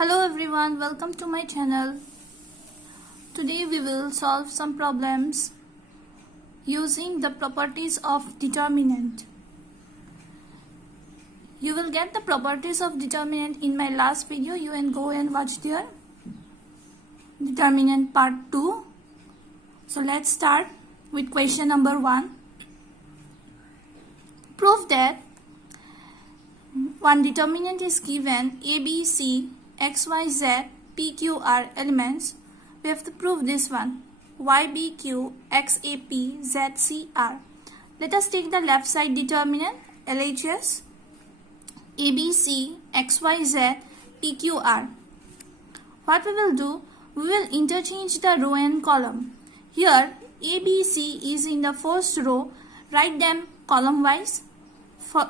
Hello everyone, welcome to my channel. Today we will solve some problems using the properties of determinant. You will get the properties of determinant in my last video. You can go and watch there. Determinant part 2. So let's start with question number 1. Prove that one determinant is given A, B, C, X, Y, Z, P, Q, R elements. We have to prove this one. Y, B, Q, X, A, P, Z, C, R. Let us take the left side determinant LHS. A, B, C, X, Y, Z, P, Q, R. What we will do? We will interchange the row and column. Here A, B, C is in the first row. Write them column wise.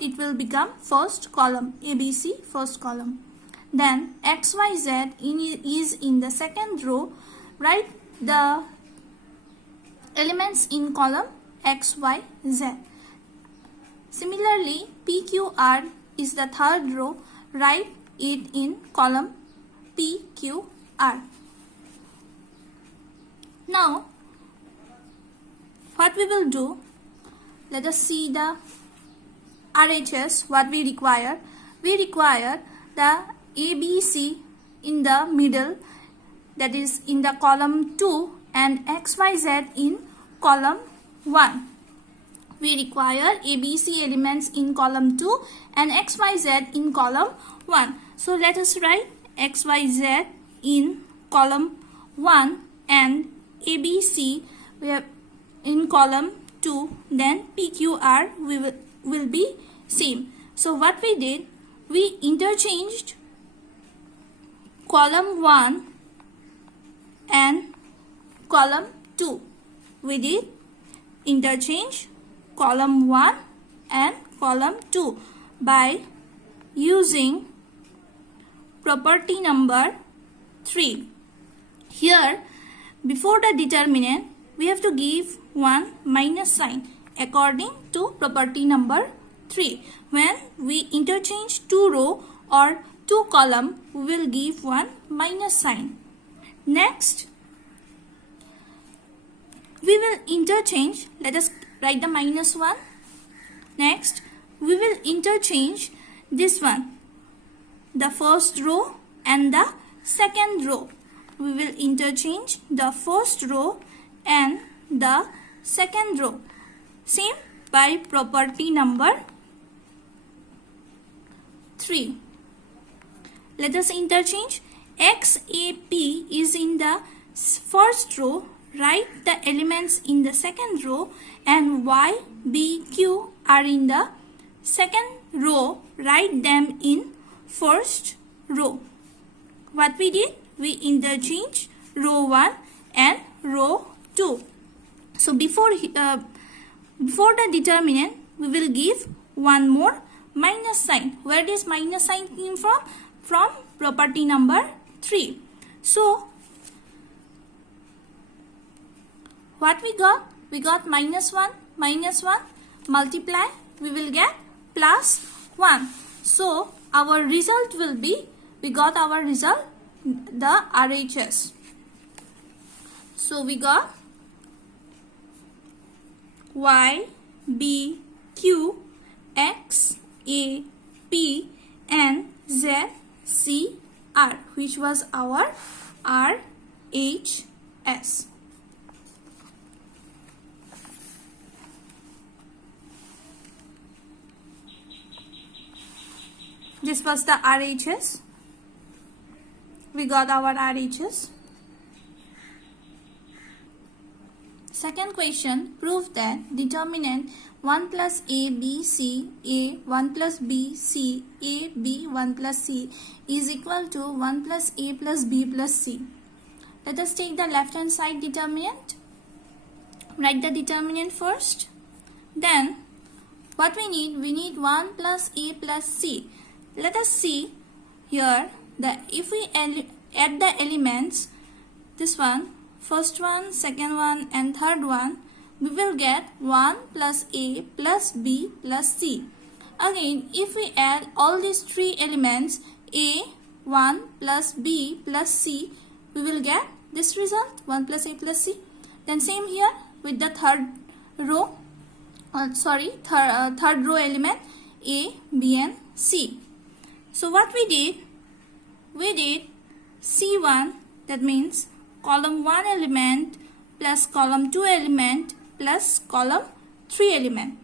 It will become first column. A, B, C, first column. Then X, Y, Z is in the second row. Write the elements in column X, Y, Z. Similarly, P, Q, R is the third row. Write it in column P, Q, R. Now, what we will do? Let us see the RHS, what we require. We require the A, B, C in the middle, that is in the column 2, and X, Y, Z in column 1. We require A, B, C elements in column 2 and X, Y, Z in column 1. So let us write X, Y, Z in column 1 and A, B, C we have in column 2. Then P, Q, R will be same. So what we did, we interchanged column 1 and column 2. We did interchange column 1 and column 2 by using property number 3. Here, before the determinant, we have to give one minus sign according to property number 3. When we interchange two row or two column, we will give one minus sign. Next, we will interchange. Let us write the minus 1. Next, we will interchange this one, the first row and the second row. We will interchange the first row and the second row. Same by property number 3. Let us interchange. X, A, P is in the first row. Write the elements in the second row, and Y, B, Q are in the second row. Write them in first row. What we did? We interchange row 1 and row 2. So before the determinant, we will give one more minus sign. Where does minus sign came from? From property number 3. So what we got? We got minus 1, multiply, we will get plus 1. So our result will be, we got our result, the RHS. So we got Y, B, Q, X, A, P and Z, C, R, which was our RHS. This was the RHS. We got our RHS. Second question, prove that determinant 1 plus A, B, C, A, 1 plus B, C, A, B, 1 plus C is equal to 1 plus A plus B plus C. Let us take the left hand side determinant. Write the determinant first. Then, what we need 1 plus A plus C. Let us see here that if we add the elements, this one, first one, second one and third one, we will get 1 plus A plus B plus C. Again, if we add all these three elements, A, 1 plus B plus C, we will get this result, 1 plus A plus C. Then same here with the third row, third row element A, B and C. So what we did C1, that means column 1 element plus column 2 element plus column 3 element.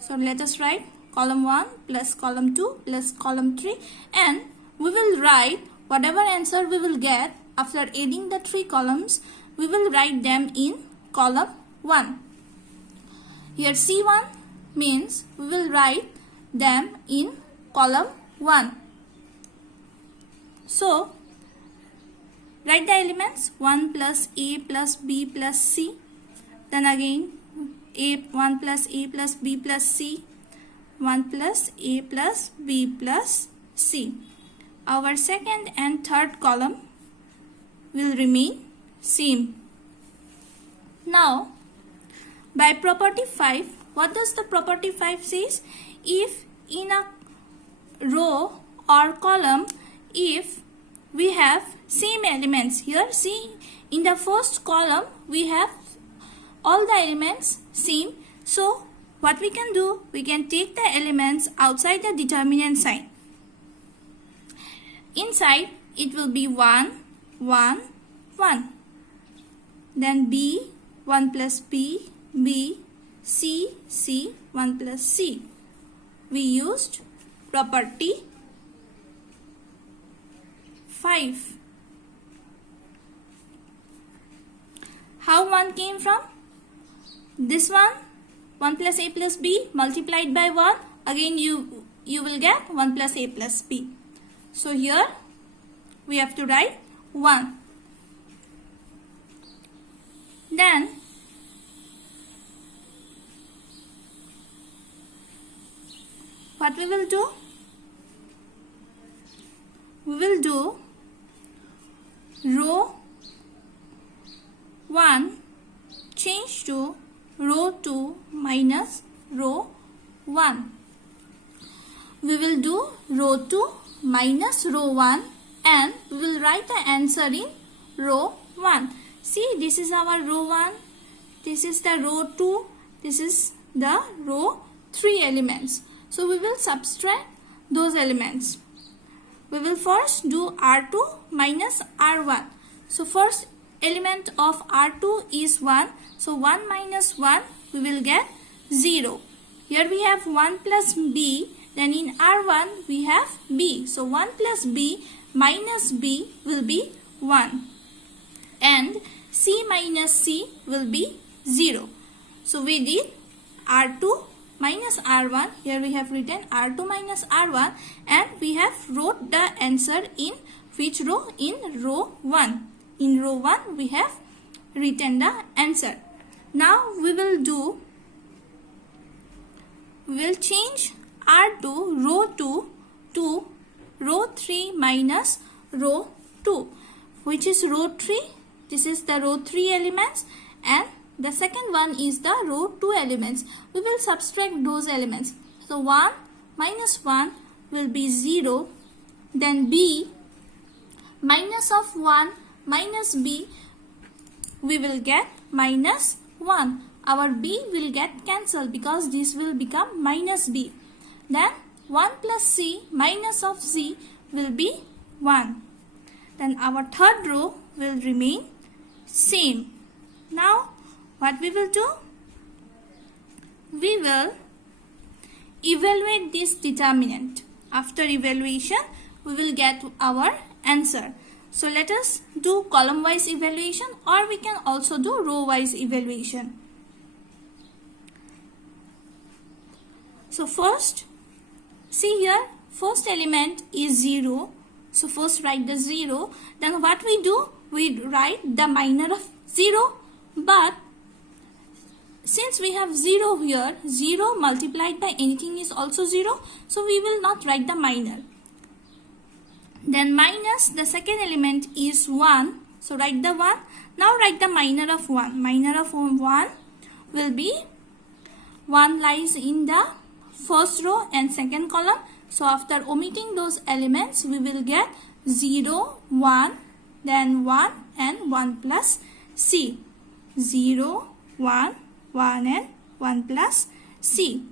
So let us write column 1 plus column 2 plus column 3, and we will write whatever answer we will get after adding the 3 columns, we will write them in column 1. Here C1 means we will write them in column 1. So write the elements 1 plus A plus B plus C, then again 1 plus A plus B plus C, 1 plus A plus B plus C. Our second and third column will remain same. Now by property 5, what does the property 5 says? If in a row or column, if we have same elements, here see in the first column we have all the elements same. So what we can do, we can take the elements outside the determinant sign. Inside it will be 1, 1, 1. Then B, 1 plus B, B, C, C, 1 plus C. We used property 5. How 1 came from? This one, 1 plus A plus B multiplied by 1. Again you will get 1 plus A plus B. So here we have to write 1. Then what we will do? We will do row 1 change to row 2 minus row 1. We will do row 2 minus row 1 and we will write the answer in row 1. See, this is our row 1, this is the row 2, this is the row 3 elements. So we will subtract those elements. We will first do R2 minus R1. So first element of R2 is 1. So 1 minus 1 we will get 0. Here we have 1 plus B. Then in R1 we have B. So 1 plus B minus B will be 1. And C minus C will be 0. So we did R2 minus R1. Here we have written R2 minus R1 and we have wrote the answer in which row? In row 1. In row 1 we have written the answer. Now we will change R2 row 2 to row 3 minus row 2, which is row 3. This is the row 3 elements and the second one is the row 2 elements. We will subtract those elements. So 1 minus 1 will be 0. Then B minus of 1 minus B, we will get minus 1. Our B will get cancelled because this will become minus B. Then 1 plus C minus of C will be 1. Then our third row will remain same. Now what we will do? We will evaluate this determinant. After evaluation, we will get our answer. So let us do column wise evaluation, or we can also do row wise evaluation. So first, see here, first element is 0. So first write the 0. Then what we do? We write the minor of 0. But since we have 0 here, 0 multiplied by anything is also 0. So we will not write the minor. Then minus the second element is 1. So write the 1. Now write the minor of 1. Minor of 1 will be 1 lies in the first row and second column. So after omitting those elements, we will get 0, 1, then 1 and 1 plus C. 0, 1, 1 and 1 plus C.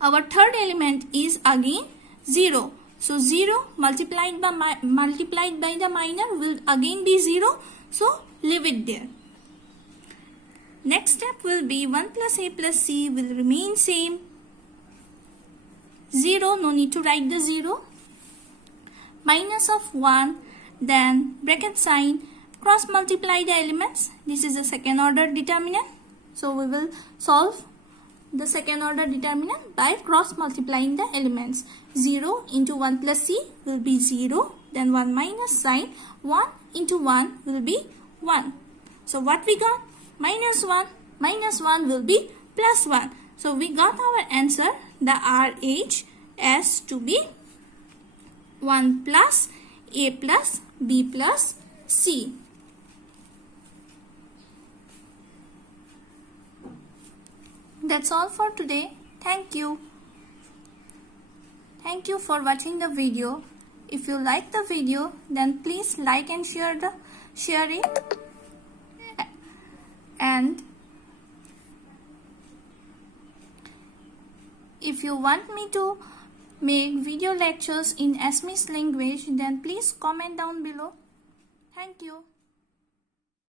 Our third element is again 0. So 0 multiplied by the minor will again be 0. So leave it there. Next step will be 1 plus A plus C will remain same. 0, no need to write the 0. Minus of 1, then bracket sign, cross multiply the elements. This is the second order determinant. So we will solve the second order determinant by cross multiplying the elements. 0 into 1 plus C will be 0. Then 1 minus sign. 1 into 1 will be 1. So what we got? Minus 1. Minus 1 will be plus 1. So we got our answer, the RHS to be 1 plus A plus B plus C. That's all for today. Thank you. Thank you for watching the video. If you like the video, then please like and share it. And if you want me to make video lectures in Assamese language, then please comment down below. Thank you.